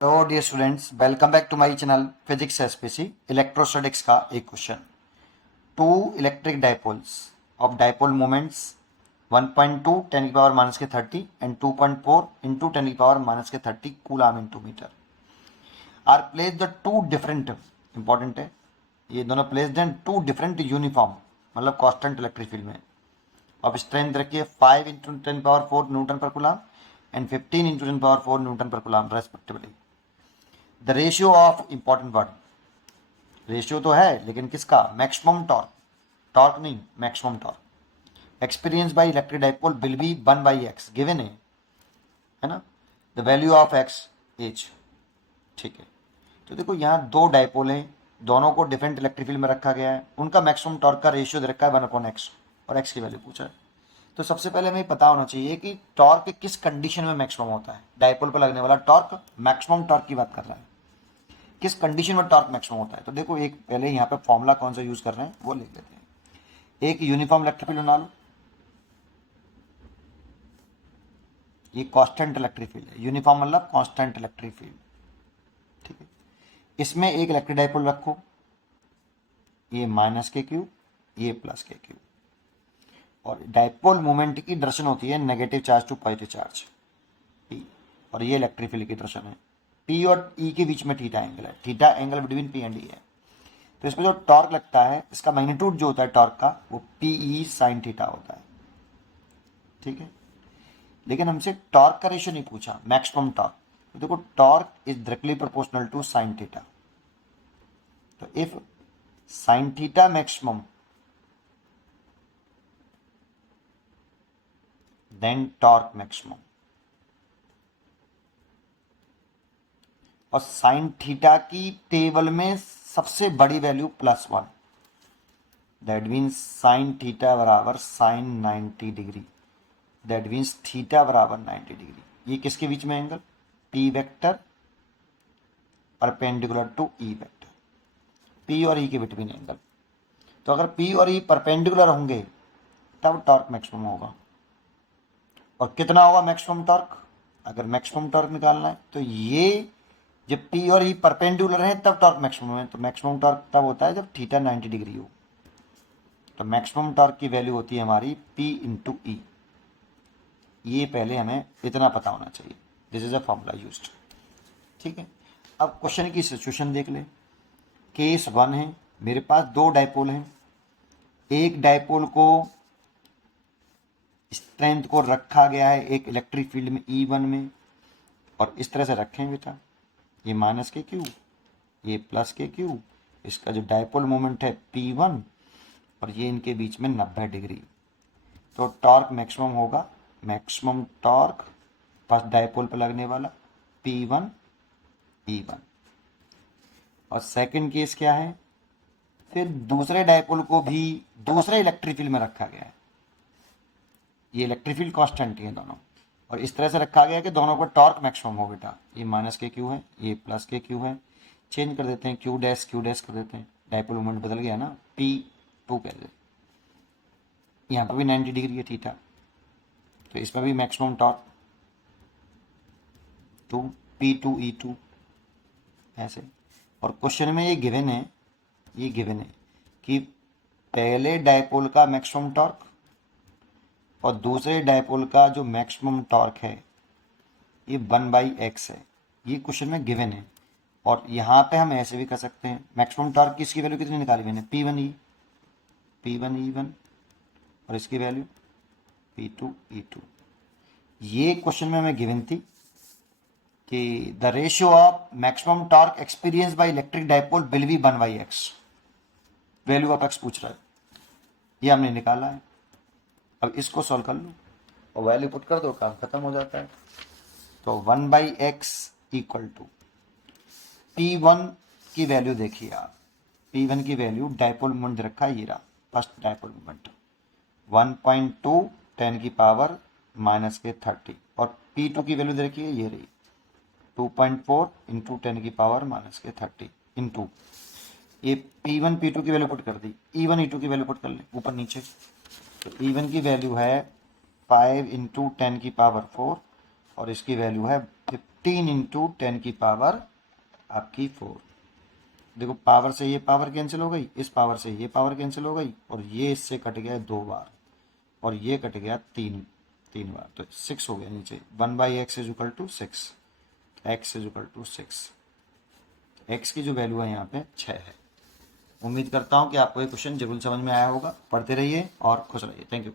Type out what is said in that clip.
Hello dear students, welcome back to my channel physics SPC. Electrostatics का एक question. Two electric dipoles of dipole moments 1.2 10 की power minus के 30 and 2.4 into 10 की power minus के 30 coulomb into meter are placed the two different, important है ये दोनों, placed in two different uniform मतलब कांस्टेंट इलेक्ट्रिक फील्ड में। अब स्ट्रेंथ रखिए 5 इंटू 10 पावर 4 न्यूटन पर coulomb and 15 into 10 power 4 newton पर coulomb respectively. The ratio of, important word, ratio तो है लेकिन किसका? मैक्सिमम टॉर्क, टॉर्क नहीं maximum torque experience by electric dipole will be 1/x given है ना। The value of x H, ठीक है। तो देखो यहाँ दो डाइपोल हैं, दोनों को डिफरेंट इलेक्ट्रिक फील्ड में रखा गया है, उनका मैक्सिमम टॉर्क का रेशियो दे रखा है 1/x और x की वैल्यू पूछा है। तो सबसे पहले हमें पता होना चाहिए कि टॉर्क किस कंडीशन में मैक्सिमम होता है। डाइपोल पर लगने वाला टॉर्क, मैक्सिमम टॉर्क की बात कर रहा है, किस कंडीशन में टॉर्क मैक्सिमम होता है। तो देखो एक पहले यहाँ पे फॉर्मूला कौन सा यूज कर रहे हैं वो लिख लेते हैं। एक यूनिफॉर्म इलेक्ट्रिक फील्ड बना लो, ये कांस्टेंट इलेक्ट्रिक फील्ड है। यूनिफॉर्म मतलब कांस्टेंट इलेक्ट्रिक फील्ड, ठीक है। इसमें एक इलेक्ट्रिक डाइपोल रखो, ये माइनस के क्यू, ये प्लस के क्यू, और डाइपोल मोमेंट की डायरेक्शन होती है negative charge to positive charge P, और ये इलेक्ट्रिक फील्ड की डायरेक्शन है। पी और ई के बीच में थीटा एंगल है, theta angle between P and E है। तो इसमें जो टॉर्क लगता है, इसका मैग्नीट्यूड जो होता है टॉर्क का, वो पी ई साइन थीटा होता है, ठीक है। लेकिन हमसे टॉर्क का रेशियो नहीं पूछा, मैक्सिमम टॉर्क। तो देखो torque is directly proportional to sine theta. तो if sine theta maximum then torque maximum, और साइन थीटा की टेबल में सबसे बड़ी value +1, that means sine theta बराबर sine 90 degree, that means theta बराबर 90 डिग्री। ये किसके बीच में एंगल? P vector perpendicular to E vector, P और ई के बिटवीन एंगल। तो अगर पी और ई परपेंडिकुलर होंगे तब टॉर्क मैक्सिमम होगा। और कितना होगा मैक्सिमम टॉर्क? अगर मैक्सिमम टॉर्क निकालना है तो ये जब पी और ई परपेंडिकुलर है तब टॉर्क मैक्सिमम है। तो मैक्सिमम टॉर्क तब होता है जब थीटा 90 डिग्री हो। तो मैक्सिमम टॉर्क की वैल्यू होती है हमारी पी इंटू ई। ये पहले हमें इतना पता होना चाहिए। This is a formula used, ठीक है। अब क्वेश्चन की सिचुएशन देख ले। केस 1 है, मेरे पास दो डाइपोल हैं। एक डाइपोल को स्ट्रेंथ को रखा गया है एक इलेक्ट्रिक फील्ड में E1 में, और इस तरह से रखें बेटा, ये माइनस के क्यू, ये प्लस के क्यू, इसका जो डाइपोल मोमेंट है P1, और ये इनके बीच में 90 डिग्री। तो टॉर्क मैक्सिमम होगा, मैक्सिमम टॉर्क फर्स्ट डाइपोल पर लगने वाला P1 E1। और सेकंड केस क्या है? फिर दूसरे डाइपोल को भी दूसरे इलेक्ट्रिक फील्ड में रखा गया है। ये इलेक्ट्रिक फील्ड कांस्टेंट है दोनों, और इस तरह से रखा गया है कि दोनों का टॉर्क मैक्सिमम हो बेटा। ये माइनस के क्यू है, ये प्लस के क्यू है। चेंज कर देते हैं, क्यू डैश कर देते हैं, डाइपोल मोमेंट बदल गया ना, P2 कर देते। यहाँ पर भी 90 डिग्री है थीटा, तो इसमें भी मैक्सिमम टॉर्क 2 P2E2 ऐसे। और क्वेश्चन में ये गिवन है, ये गिवन है कि पहले डाइपोल का मैक्सिमम टॉर्क और दूसरे डाइपोल का जो मैक्सिमम टॉर्क है ये 1/x है। ये क्वेश्चन में गिवन है। और यहाँ पे हम ऐसे भी कर सकते हैं, मैक्सिमम टॉर्क की इसकी वैल्यू कितनी निकाली मैंने? P1E1, और इसकी वैल्यू P2E2। ये क्वेश्चन में हमें गिवन थी कि the ratio of maximum torque experience by electric dipole will be 1/x। Value of x पूछ रहा है, ये हमने निकाला है। अब इसको सॉल्व कर लो और वैल्यू पुट कर दो, काम खत्म हो जाता है। तो 1/x इक्वल टू P1 की वैल्यू देखिए आप, P1 की वैल्यू डाइपोल मोमेंट रखा है, ये रहा फर्स्ट डाइपोल मोमेंट 1.2 10 की पावर माइनस के 30, और P2 की वैल्यू देखिए ये रही 2.4 इंटू 10 की पावर माइनस के 30 इंटू ये P1 P2 की वैल्यू पुट कर दी, E1 E2 की वैल्यू पुट कर ले ऊपर नीचे। तो E1 की वैल्यू है 5 इंटू 10 की पावर 4, और इसकी वैल्यू है 15 इंटू 10 की पावर आपकी 4। देखो पावर से ये पावर कैंसिल हो गई, इस पावर से ये पावर कैंसिल हो गई, और ये इससे कट गया 2 बार और ये कट गया 3 बार, तो 6 हो गया नीचे। 1/x is equal to 6, x is equal to 6। x की जो वैल्यू है यहाँ पे 6 है। उम्मीद करता हूँ कि आपको ये क्वेश्चन जरूर समझ में आया होगा। पढ़ते रहिए और खुश रहिए। Thank you.